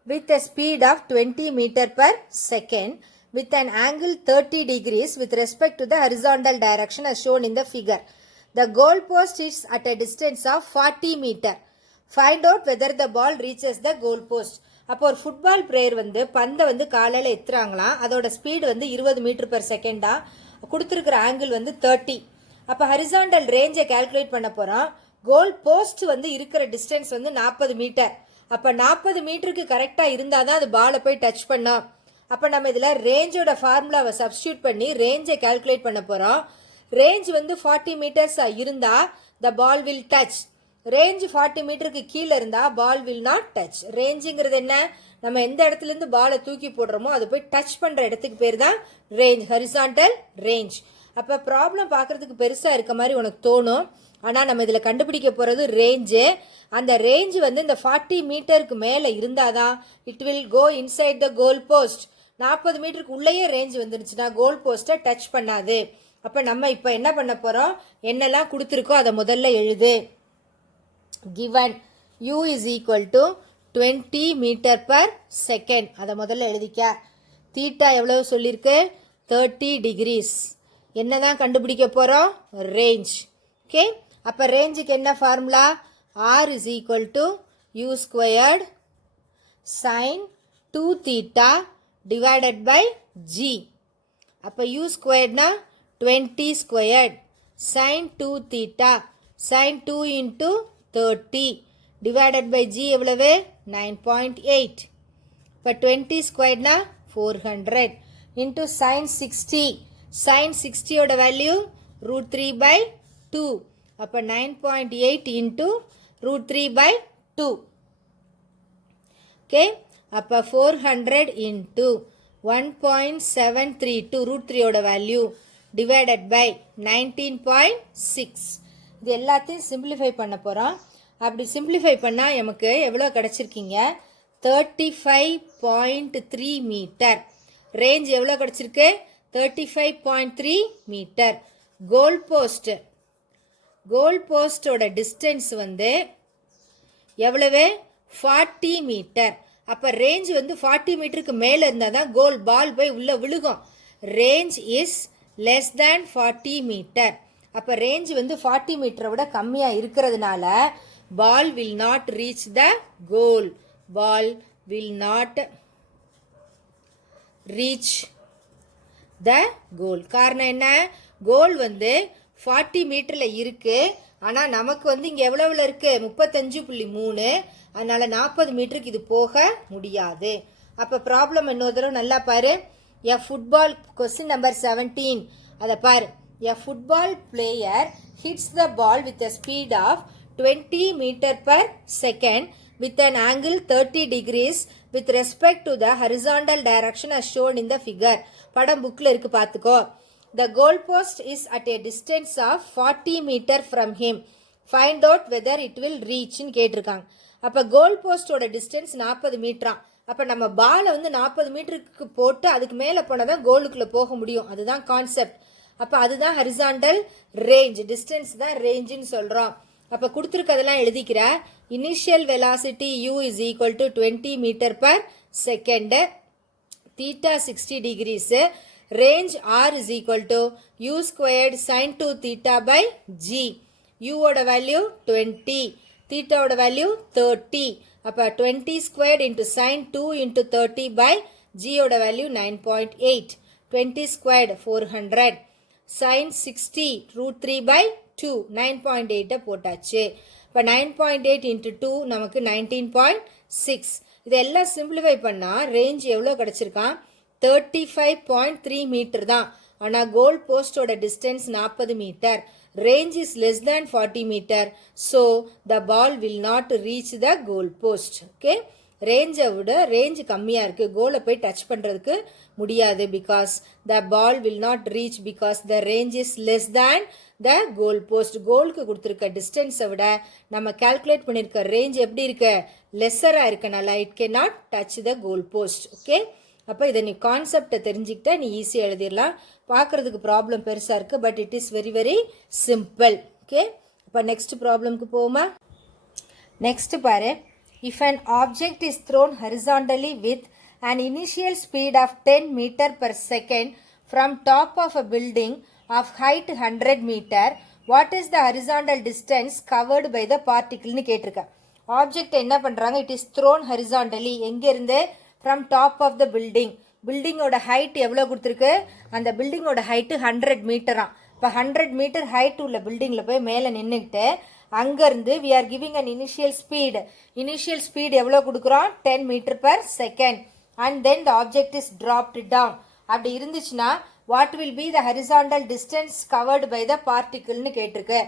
with a speed of 20 meter per second with an angle 30 degrees with respect to the horizontal direction as shown in the figure. The goal post is at a distance of 40 meter. Find out whether the ball reaches the goal post. அப்போ ஒரு ஃபுட்பால் பிளேயர் வந்து பந்தை வந்து காலையில் எத்துறாங்களாம், அதோட ஸ்பீடு வந்து 20 மீட்டர் பெர் செகண்டா, கொடுத்துருக்கிற ஆங்கிள் வந்து 30. அப்போ ஹரிசாண்டல் ரேஞ்சை கால்குலேட் பண்ண போகிறோம். கோல் போஸ்ட் வந்து இருக்கிற டிஸ்டன்ஸ் வந்து 40 மீட்டர். அப்போ 40 மீட்டருக்கு கரெக்டாக இருந்தால் தான் அது பாலை போய் டச் பண்ணோம். அப்போ நம்ம இதில் ரேஞ்சோட ஃபார்முலாவை சப்ஸ்டியூட் பண்ணி ரேஞ்சை கால்குலேட் பண்ண போகிறோம். ரேஞ்ச் வந்து 40 மீட்டர்ஸாக இருந்தால் த பால் வில் டச். ரேஞ்ச் 40 மீட்டருக்கு கீழே இருந்தால் பால் வில் நாட் டச். ரேஞ்சுங்கிறது என்ன, நம்ம எந்த இடத்துலேருந்து பாலை தூக்கி போடுறோமோ அது போய் டச் பண்ணுற இடத்துக்கு பேர் தான் ரேஞ்ச், ஹரிசாண்டல் ரேஞ்ச். அப்போ ப்ராப்ளம் பார்க்குறதுக்கு பெருசாக இருக்க மாதிரி உனக்கு தோணும், ஆனால் நம்ம இதில் கண்டுபிடிக்க போகிறது ரேஞ்சு. அந்த ரேஞ்சு வந்து இந்த 40 மீட்டருக்கு மேலே இருந்தால் தான் it will go inside the goal post. 40 மீட்டருக்கு உள்ளேயே ரேஞ்ச் வந்துருச்சுன்னா கோல் போஸ்ட்டை டச் பண்ணாது. அப்போ நம்ம இப்போ என்ன பண்ண போகிறோம், என்னெல்லாம் கொடுத்துருக்கோ அதை முதல்ல எழுது. given u is equal to 20 meter per second, அதை முதல்ல எழுதிக்க. தீட்டா எவ்வளவு சொல்லியிருக்கு, 30 degrees. என்னதான் கண்டுபிடிக்க போகிறோம், ரேஞ்ச். ஓகே, அப்போ ரேஞ்சுக்கு என்ன formula, r is equal to u squared sin 2 theta divided by g. அப்போ u squaredனா 20 squared sin 2 theta sin 2 into 30 divided by g எவ்வளவு 9.8. இப்போ 20 squaredனா 400 into sin 60. sin 60 ஓட வேல்யூ √3 by 2. அப்போ 9.8 into √3 by 2. ஓகே, அப்போ 400 into 1.732 √3 ஓட வேல்யூ divided by 19.6. இது எல்லாத்தையும் சிம்பிளிஃபை பண்ண போகிறோம். அப்படி சிம்பிளிஃபை பண்ணால் நமக்கு எவ்வளோ கிடச்சிருக்கீங்க, 35.3 மீட்டர். ரேஞ்ச் எவ்வளோ கிடச்சிருக்கு, 35.3 மீட்டர். கோல் போஸ்டோட டிஸ்டன்ஸ் வந்து எவ்வளவு, 40 மீட்டர். அப்போ ரேஞ்ச் வந்து 40 மீட்டருக்கு மேலே இருந்தால் தான் கோல் பால் போய் உள்ளே விழுகும். Range is less than 40 metre. அப்போ ரேஞ்ச் வந்து 40 மீட்டரை விட கம்மியாக இருக்கிறதுனால ball will not reach the goal. Ball will not reach the goal. காரணம் என்ன, கோல் வந்து 40 மீட்டரில் இருக்குது, ஆனால் நமக்கு வந்து இங்கே எவ்வளோவில் இருக்குது, 35.3. அதனால் 40 மீட்டருக்கு இது போக முடியாது. அப்போ ப்ராப்ளம் இன்னொரு தடவை நல்லா பாரு. A football, question number 17, அதை பாரு. A football player hits the ball with a speed of 20 meter per second with an angle 30 degrees with respect to the horizontal direction as shown in the figure. படம் புக்கில் இருக்கு பார்த்துக்கோ. The goal post is at a distance of 40 meter from him. Find out whether it will reach ன்னு கேட்டிருக்காங்க. அப்போ கோல் போஸ்டோட டிஸ்டன்ஸ் 40 மீட்டராம். அப்போ நம்ம பாலை வந்து 40 மீட்டருக்கு போட்டு அதுக்கு மேலே போனால் தான் கோலுக்குள்ளே போக முடியும். அதுதான் கான்செப்ட். அப்போ அதுதான் ஹரிசாண்டல் ரேஞ்ச், டிஸ்டன்ஸ் தான் ரேஞ்சுன்னு சொல்கிறோம். அப்போ கொடுத்துருக்கதெல்லாம் எழுதிக்கிற. Initial velocity u is equal to 20 metre per second, theta 60 degrees. Range r is equal to u squared sin 2 theta by g. u ஓட வேல்யூ 20, தீட்டாவோட வேல்யூ 30. அப்போ 20 squared into sin 2 into 30 by g ஓட வேல்யூ 9.8. 20 squared 400 sin 60 √3 by 2 9.8 போட்டாச்சு. இப்போ 9.8 into 2 நமக்கு 19.6. இதெல்லாம் சிம்பிளிஃபை பண்ணால் ரேஞ்ச் எவ்வளோ கிடச்சிருக்கான், 35.3 மீட்டர் தான். ஆனால் கோல் போஸ்டோட distance 40 metre. range is less than 40 meter, so the ball will not reach the goal post. Okay, ரேஞ்சை விட ரேஞ்ச் கம்மியாக இருக்குது, கோலை போய் டச் பண்ணுறதுக்கு முடியாது. Because the ball will not reach because the range is less than the goal post. கோலுக்கு கொடுத்துருக்க டிஸ்டன்ஸை விட நம்ம கால்குலேட் பண்ணியிருக்க ரேஞ்ச் எப்படி இருக்கு, லெஸ்ஸராக இருக்கனால it can not touch the goal post. Okay, அப்போ இதை நீ கான்செப்டை தெரிஞ்சுக்கிட்டா நீ ஈஸியாக எழுதிடலாம். பார்க்குறதுக்கு ப்ராப்ளம் பெருசாக இருக்குது, but it is very very simple. Okay, அப்போ நெக்ஸ்ட் ப்ராப்ளம்க்கு போவோமா? நெக்ஸ்ட் பாரு. If an object is thrown horizontally with an initial speed of 10 meter per second from top of a building of height 100 meter, what is the horizontal distance covered by the particle னு கேட்டிருக்க. ஆப்ஜெக்ட் என்ன பண்ணுறாங்க, இட் இஸ் த்ரோன் ஹரிசாண்டலி, எங்கேருந்து, from top of the building. பில்டிங்கோட ஹைட் எவ்வளோ கொடுத்துருக்கு, அந்த பில்டிங்கோட ஹைட்டு 100 மீட்டராம். இப்போ 100 மீட்டர் ஹைட் உள்ள பில்டிங்கில் போய் மேலே நின்றுக்கிட்டு அங்கேருந்து we are giving an initial speed எவ்வளோ கொடுக்குறோம், 10 metre per second. And then the object is dropped down. அப்படி இருந்துச்சுன்னா what will be the horizontal distance covered by the பார்ட்டிகிள்னு கேட்டிருக்கு.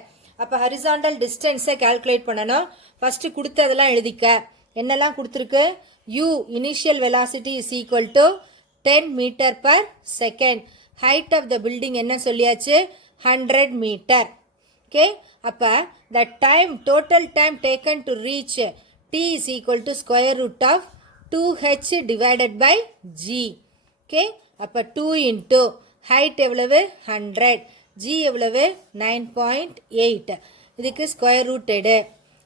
அப்போ ஹரிசாண்டல் டிஸ்டன்ஸை கால்குலேட் பண்ணணும். ஃபஸ்ட்டு கொடுத்ததெல்லாம் எழுதிக்க. என்னெல்லாம் கொடுத்துருக்கு, u initial velocity is equal to 10 metre per second. Height of the building என்ன சொல்லியாச்சு, 100 மீட்டர். ஓகே, அப்போ the total time taken to reach t is equal to square root of 2h divided by g. Okay, அப்போ 2 into height எவ்வளவு 100, g எவ்வளவு 9.8. இதுக்கு ஸ்கொயர் ரூட் எடு.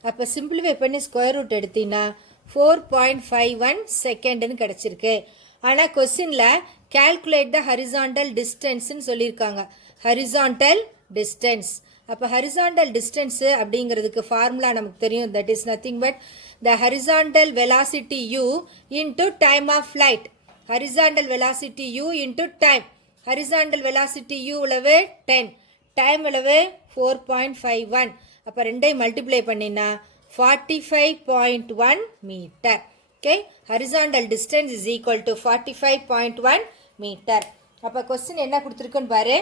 அப்போ சிம்பிளிஃபை பண்ணி ஸ்கொயர் ரூட் எடுத்தீங்கன்னா 4.51 செகண்ட்னு கிடச்சிருக்கு. ஆனால் கொஸ்டினில் calculate the horizontal distanceன்னு சொல்லியிருக்காங்க. Horizontal distance. அப்போ ஹரிசாண்டல் டிஸ்டன்ஸு அப்படிங்கிறதுக்கு ஃபார்முலா நமக்கு தெரியும். That is nothing but the horizontal velocity u into time of flight. Horizontal velocity u into time. Horizontal velocity u உளவு 10, டைம் உளவு 4.51. அப்போ ரெண்டையும் மல்டிப்ளை பண்ணினா 45.1 metre. Okay, horizontal distance is equal to 45.1 metre. அப்போ கொஸ்டின் என்ன கொடுத்துருக்குன்னு பாரு.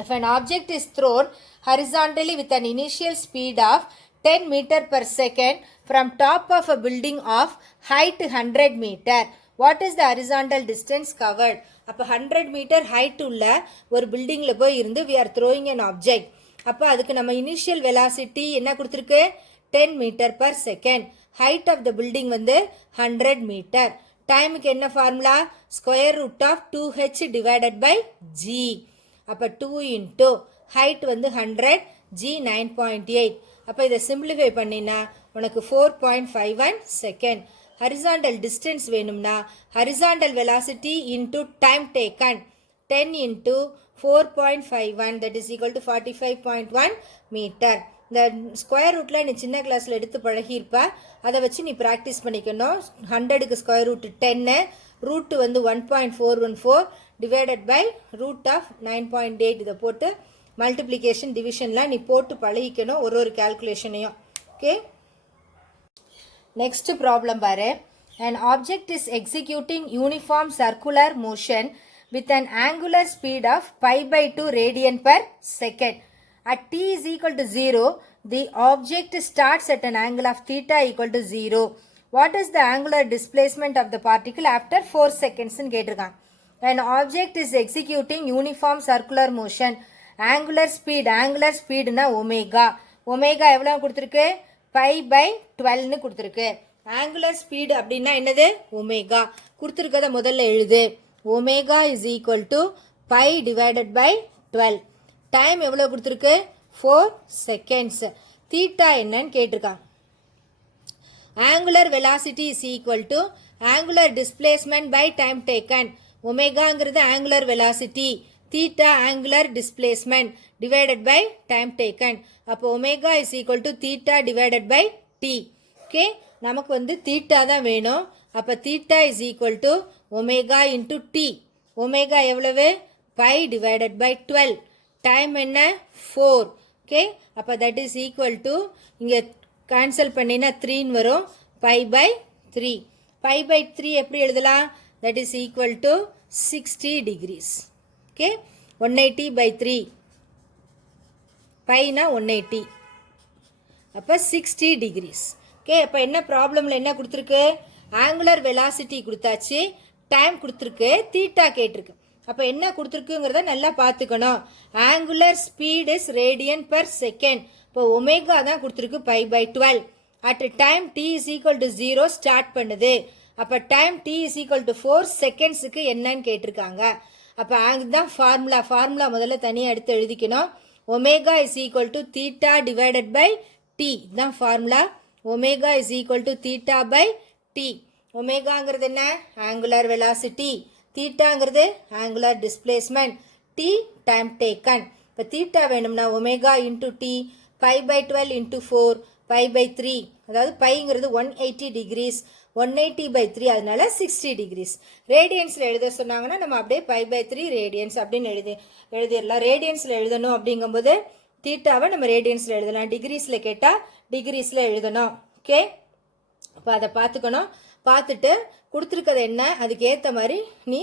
If an object is thrown horizontally with an initial speed of 10 meter per second from top of a building of height 100 meter, what is the horizontal distance covered? அப்போ 100 meter height உள்ள ஒரு பில்டிங்கில் போய் இருந்து we are throwing an object. அப்போ அதுக்கு நம்ம இனிஷியல் வெலாசிட்டி என்ன கொடுத்துருக்கு, 10 meter per second. Height of the building வந்து 100 மீட்டர். டைமுக்கு என்ன formula, square root of 2h divided by g. அப்போ 2 இன்ட்டு ஹைட் வந்து 100, g 9.8. அப்போ இதை சிம்பிளிஃபை பண்ணினா உனக்கு 4.51 செகண்ட். ஹரிசாண்டல் டிஸ்டன்ஸ் வேணும்னா horizontal velocity into time taken 10 into 4.51 that is equal to 45.1 metre. இந்த ஸ்கொயர் ரூட்டில் நீ சின்ன கிளாஸில் எடுத்து பழகியிருப்ப, அதை வச்சு நீ ப்ராக்டிஸ் பண்ணிக்கணும். 100க்கு ஸ்கொயர் ரூட்டு 10, ரூட்டு வந்து 1.414 டிவைடட் பை ரூட் ஆஃப் 9.8. இதை போட்டு மல்டிப்ளிகேஷன் டிவிஷன்லாம் நீ போட்டு பழகிக்கணும் ஒரு கால்குலேஷனையும். ஓகே, நெக்ஸ்ட் ப்ராப்ளம் பாரு. An object is executing uniform circular motion with an angular speed of pi/2 radian per second. At t is equal to 0, the object starts at an angle of theta equal to 0. What is the angular displacement of the particle after 4 seconds ன்னு கேட்டிருக்காங்க. An object is executing uniform circular motion. Angular speed னா ஒமேகா. ஒமேகா எவ்வளோ கொடுத்துருக்கு, pi/12 ன்னு கொடுத்துருக்கு. angular speed அப்படின்னா என்னது, ஒமேகா. கொடுத்துருக்கத முதல்ல எழுது. Omega is equal to pi divided by 12. Time எவ்வளோ கொடுத்துருக்கு, 4 செகண்ட்ஸ். தீட்டா என்னன்னு கேட்டிருக்காங்க. Angular velocity is equal to angular displacement by time taken. ஒமேகாங்கிறது angular velocity, theta angular displacement divided by time taken. அப்போ omega is equal to theta divided by t. Okay, நமக்கு வந்து தீட்டா தான் வேணும். அப்போ theta is equal to omega into t. Omega எவ்வளவு, பை டிவைடட் பை 12. டைம் என்ன, 4. ஓகே, அப்போ தட் இஸ் ஈக்குவல் டு இங்கே கேன்சல் பண்ணினா 3ன்னு வரும். π/3. π/3 எப்படி எழுதலாம், that is equal to 60 degrees. Okay, 180/3. பைனா 180, அப்போ 60 degrees. ஓகே, அப்போ என்ன ப்ராப்ளமில் என்ன கொடுத்துருக்கு, ஆங்குலர் வெலாசிட்டி கொடுத்தாச்சு, டைம் கொடுத்துருக்கு, தீட்டா கேட்டிருக்கு. அப்போ என்ன கொடுத்துருக்குங்கிறத நல்லா பார்த்துக்கணும். Angular speed is radian per second. இப்போ ஒமேகா தான் கொடுத்துருக்கு π/12. At time t is equal to 0 start பண்ணுது. அப்போ time t is equal to 4 செகண்ட்ஸுக்கு என்னன்னு கேட்டிருக்காங்க. அப்போ அதுதான் ஃபார்முலா முதல்ல தனியாக எடுத்து எழுதிக்கணும். Omega is equal to theta divided by t தான் formula. Omega is equal to theta by D. ஒமேகாங்கிறது என்ன? Angular velocity. தீட்டாங்கிறது angular displacement. T time taken. இப்போ தீட்டா வேணும்னா ஒமேகா இன்ட்டு டி π/12 இன்ட்டு 4 π/3. அதாவது பைங்கிறது 180 டிகிரிஸ். 180/3 அதனால 60 டிகிரிஸ். ரேடியன்ஸில் எழுத சொன்னாங்கன்னா நம்ம அப்படியே π/3 ரேடியன்ஸ் அப்படின்னு எழுதிடலாம். ரேடியன்ஸில் எழுதணும் அப்படிங்கும்போது தீட்டாவை நம்ம ரேடியன்ஸில் எழுதலாம். டிகிரிஸில் கேட்டால் டிகிரிஸில் எழுதணும். ஓகே, அப்போ அதை பார்த்துக்கணும். பார்த்துட்டு கொடுத்துருக்கிறது என்ன அதுக்கு ஏற்ற மாதிரி நீ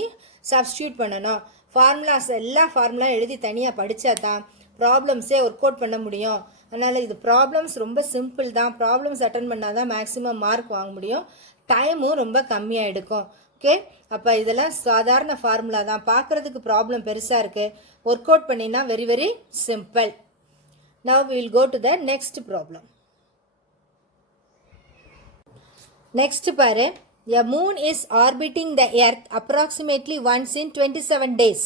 சப்ஸ்டியூட் பண்ணணும். ஃபார்முலாஸ் எல்லா ஃபார்முலா எழுதி தனியாக படித்தா தான் ப்ராப்ளம்ஸே ஒர்க் அவுட் பண்ண முடியும். அதனால் இது ப்ராப்ளம்ஸ் ரொம்ப சிம்பிள் தான். ப்ராப்ளம்ஸ் அட்டன் பண்ணால் தான் மேக்ஸிமம் மார்க் வாங்க முடியும். டைமும் ரொம்ப கம்மியாக எடுக்கும். ஓகே, அப்போ இதெல்லாம் சாதாரண ஃபார்முலா தான். பார்க்குறதுக்கு ப்ராப்ளம் பெருசாக இருக்குது. ஒர்க் அவுட் பண்ணினா very very simple. Now we will go to the next problem. Next பாரு, a moon is orbiting the earth approximately once in 27 days.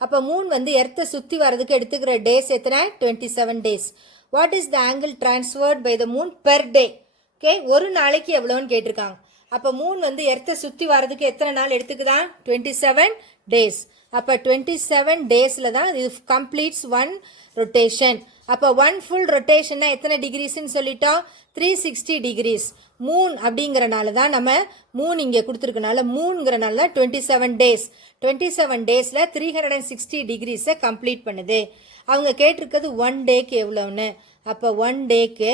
அப்போ மூன் வந்து எர்த்தை சுற்றி வரதுக்கு எடுத்துக்கிற டேஸ் எத்தனை? 27 days. What is the angle transferred by the moon per day? Okay, ஒரு நாளைக்கு எவ்வளோன்னு கேட்டிருக்காங்க. அப்போ மூன் வந்து எர்த்தை சுற்றி வரதுக்கு எத்தனை நாள் எடுத்துக்குதான்? 27 days. அப்போ 27 டேஸில் தான் இது கம்ப்ளீட்ஸ் ஒன் ரொட்டேஷன். அப்போ ஒன் ஃபுல் ரொட்டேஷன்னா எத்தனை டிகிரிஸ்ன்னு சொல்லிட்டோம்? 360 டிகிரிஸ். மூன் அப்படிங்கிறனால தான் நம்ம மூன் இங்கே கொடுத்துருக்கனால மூணுங்கிறனால தான் 27 டேஸ். 27 டேஸில் 360 டிகிரிஸை கம்ப்ளீட் பண்ணுது. அவங்க கேட்டிருக்கிறது ஒன் டேக்கு எவ்வளோன்னு. அப்போ ஒன் டேக்கு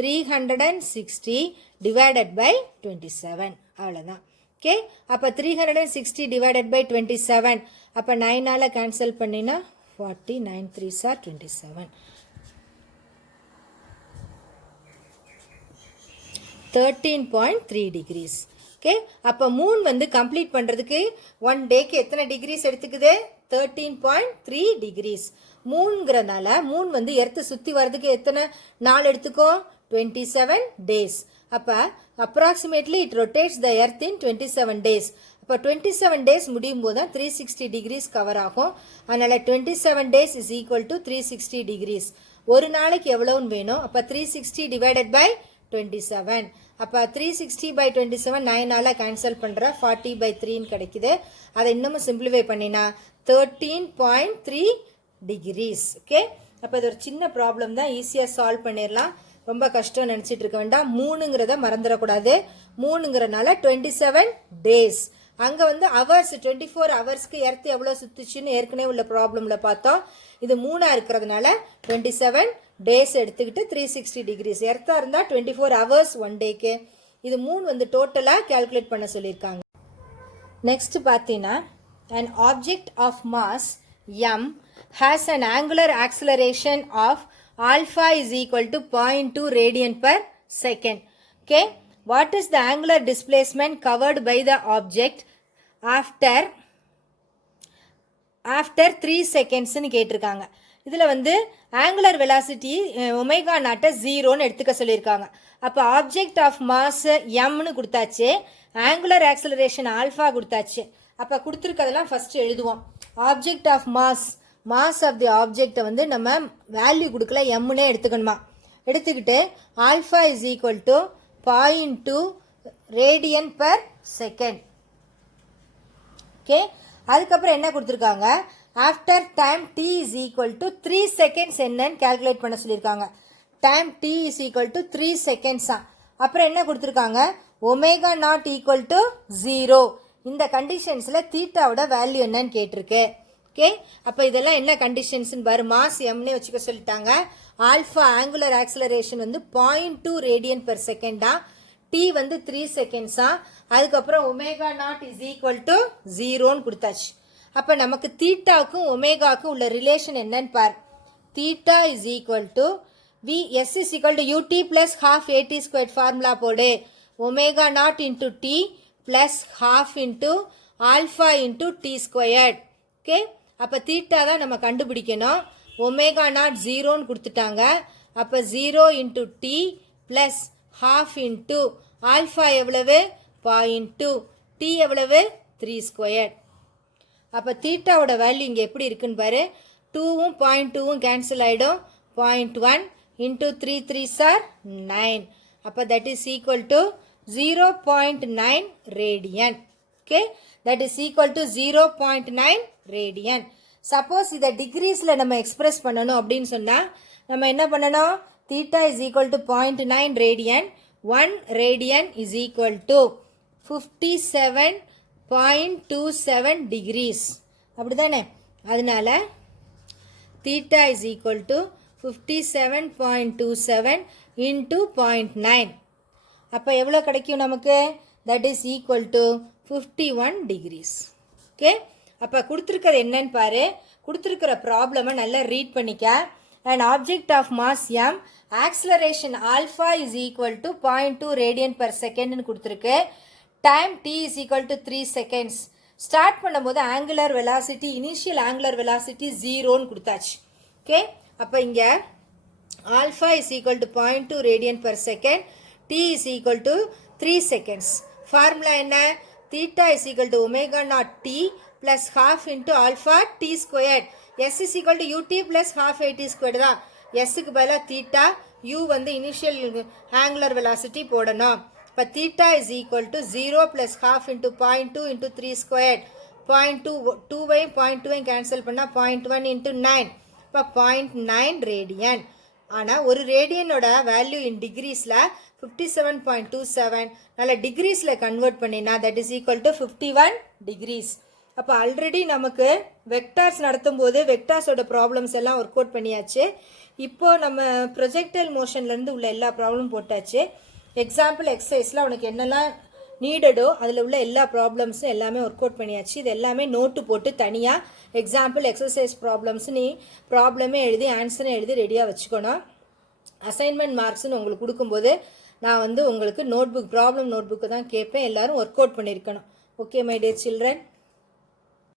360 டிவைடட் பை 27 அவ்வளோதான். ஓகே, அப்போ 360 டிவைடட் பை 27. அப்போ 9ஆல் கேன்சல் பண்ணினா 40, 9 3s are 27. 13.3 டிகிரிஸ். ஓகே, அப்போ மூன் வந்து கம்ப்ளீட் பண்ணுறதுக்கு ஒன் டேக்கு எத்தனை டிகிரிஸ் எடுத்துக்குது? 13.3 டிகிரிஸ். மூணுங்கிறனால மூன் வந்து எர்த்தை சுற்றி வர்றதுக்கு எத்தனை நாள் எடுத்துக்கும்? 27 டேஸ். அப்போ approximately it rotates the Earth in 27 days. அப்போ 27 டேஸ் முடியும் போது தான் 360 டிகிரிஸ் கவர் ஆகும். அதனால் 27 days is equal to 360 degrees. ஒரு நாளைக்கு எவ்வளோன்னு வேணும்? அப்போ 360 டிவைடட் பை 27. அப்போ 360 பை 27 9ஆல் கேன்சல் பண்ணுற 40/3 கிடைக்குது. அதை இன்னமும் சிம்பிளிஃபை பண்ணினா 13.3 டிகிரிஸ். ஓகே, அப்போ இது ஒரு சின்ன ப்ராப்ளம் தான், ஈஸியாக சால்வ் பண்ணிடலாம். ரொம்ப கஷ்டம் நினச்சிட்டு இருக்க வேண்டாம். மூணுங்கிறத மறந்துடக்கூடாது. மூணுங்கிறனால 27 டேஸ். அங்கே வந்து ஹவர்ஸ் 24 ஹவர்ஸ்க்கு எர்த்து எவ்வளோ சுற்றுச்சுன்னு ஏற்கனவே உள்ள ப்ராப்ளமில் பார்த்தோம். இது மூணாக இருக்கிறதுனால 27 டேஸ் எடுத்துக்கிட்டு 360 டிகிரிஸ். எர்த்தாக இருந்தால் 24 ஹவர்ஸ் ஒன் டேக்கு. இது மூணு வந்து டோட்டலாக கேல்குலேட் பண்ண சொல்லியிருக்காங்க. நெக்ஸ்ட் பார்த்தீங்கன்னா, an object of mass m has an angular acceleration of alpha is equal to 0.2 radian per second. Okay, what is the angular displacement covered by the object after 3 seconds ன்னு கேட்டிருக்காங்க. இதில் வந்து ஆங்குலர் வெலாசிட்டி ஒமேகா நாட்டை 0ன்னு எடுத்துக்க சொல்லியிருக்காங்க. அப்போ ஆப்ஜெக்ட் ஆஃப் மாஸ் எம்னு கொடுத்தாச்சு, ஆங்குலர் ஆக்சலரேஷன் ஆல்ஃபா கொடுத்தாச்சு. அப்போ கொடுத்துருக்கதெல்லாம் ஃபஸ்ட்டு எழுதுவோம். Object of mass of the ஆப்ஜெக்டை வந்து நம்ம வேல்யூ கொடுக்கல, எம்னே எடுத்துக்கணுமா. எடுத்துக்கிட்டு alpha is equal to 0.2 radian per second. Okay, அதுக்கப்புறம் என்ன கொடுத்துருக்காங்க? After time t is equal to 3 seconds என்னன்னு கேல்குலேட் பண்ண சொல்லியிருக்காங்க. Time t is equal to 3 செகண்ட்ஸா. அப்புறம் என்ன கொடுத்துருக்காங்க? Omega naught equal to 0. இந்த கண்டிஷன்ஸில் தீட்டாவோட வேல்யூ என்னன்னு கேட்டிருக்கு. ஓகே, அப்போ இதெல்லாம் என்ன கண்டிஷன்ஸ்னு பாரு. மாஸ் எம்னே வச்சுக்க சொல்லிட்டாங்க. ஆல்ஃபா ஆங்குலர் ஆக்சலரேஷன் வந்து 0.2 ரேடியன் பெர் செகண்டா. டி வந்து 3 செகண்ட்ஸா. அதுக்கப்புறம் omega naught is equal to 0ன்னு கொடுத்தாச்சு. அப்போ நமக்கு தீட்டாவுக்கும் ஒமேகாவுக்கும் உள்ள ரிலேஷன் என்னன்னு பார். Theta is equal to s is equal to u t plus half a t square formula போடு. Omega naught into t plus half into alpha into t squared. Okay, அப்போ தீட்டா தான் நம்ம கண்டுபிடிக்கணும். ஒமேகா நாட் 0ன்னு கொடுத்துட்டாங்க. அப்போ 0 into t plus half into alpha எவ்வளவு 0.2, டி எவ்வளவு 3 ஸ்கொயர். அப்போ தீட்டாவோட வேல்யூ இங்கே எப்படி இருக்குன்னு பாரு. 2வும் 0.2வும் கேன்சல் ஆகிடும். 0.1 இன்ட்டு 3 3s are 9. அப்போ that is equal to 0.9 radian. Okay, that is equal to 0.9 radian. Suppose இதை டிகிரீஸில் நம்ம எக்ஸ்பிரஸ் பண்ணணும் அப்படின்னு சொன்னால் நம்ம என்ன பண்ணணும்? Theta is equal to 0.9 radian. 1 radian is equal to 57.27 degrees. அப்படி தானே? அதனால theta is equal to 57.27 into 0.9. அப்போ எவ்வளோ கிடைக்கும் நமக்கு? That is equal to 51 degrees. Okay, அப்போ கொடுத்துருக்கிறது என்னன்னு பாரு. கொடுத்துருக்கிற ப்ராப்ளமை நல்லா ரீட் பண்ணிக்க. an object of mass m, acceleration alpha is equal to 0.2 radian per second ன்னு கொடுத்துருக்கு. time t is equal to 3 seconds. Start பண்ணும்போது angular velocity, initial angular velocity 0ன்னு கொடுத்தாச்சு. ஓகே, அப்போ இங்கே alpha is equal to 0.2 radian per second, t is equal to 3 seconds. Formula என்ன? theta is equal to omega naught t plus half into alpha t squared. S is equal to ut plus half at squared தான். Sக்கு பதிலா theta, u வந்து initial angular velocity போடணும். இப்போ theta is equal to 0 plus half into 0.2 into 3 squared. 0.2 2வையும் 0.2வையும் cancel பண்ணால் 0.1 into 9. இப்போ 0.9 ரேடியன். ஆனால் ஒரு ரேடியனோட வேல்யூ இன் டிகிரீஸில் 57.27. நல்ல டிகிரீஸில் கன்வெர்ட் பண்ணினா that is equal to 51 degrees. அப்போ ஆல்ரெடி நமக்கு வெக்டார்ஸ் நடத்தும் போது வெக்டார்ஸோட ப்ராப்ளம்ஸ் எல்லாம் ஒர்க் அவுட் பண்ணியாச்சு. இப்போது நம்ம ப்ரொஜெக்டைல் மோஷன்லேருந்து உள்ள எல்லா ப்ராப்ளமும் போட்டாச்சு. எக்ஸாம்பிள் எக்ஸசைஸில் உனக்கு என்னெல்லாம் நீடடோ அதில் உள்ள எல்லா ப்ராப்ளம்ஸும் எல்லாமே ஒர்க் அவுட் பண்ணியாச்சு. இது எல்லாமே நோட்டு போட்டு தனியாக எக்ஸாம்பிள் எக்ஸசைஸ் ப்ராப்ளம்ஸ் நீ ப்ராப்ளமே எழுதி ஆன்சரை எழுதி ரெடியாக வச்சுக்கணும். அசைன்மெண்ட் மார்க்ஸ்னு உங்களுக்கு கொடுக்கும்போது நான் வந்து உங்களுக்கு நோட்புக் ப்ராப்ளம் நோட்புக்கு தான் கேட்பேன். எல்லோரும் ஒர்க் அவுட் பண்ணியிருக்கணும். Okay my dear children.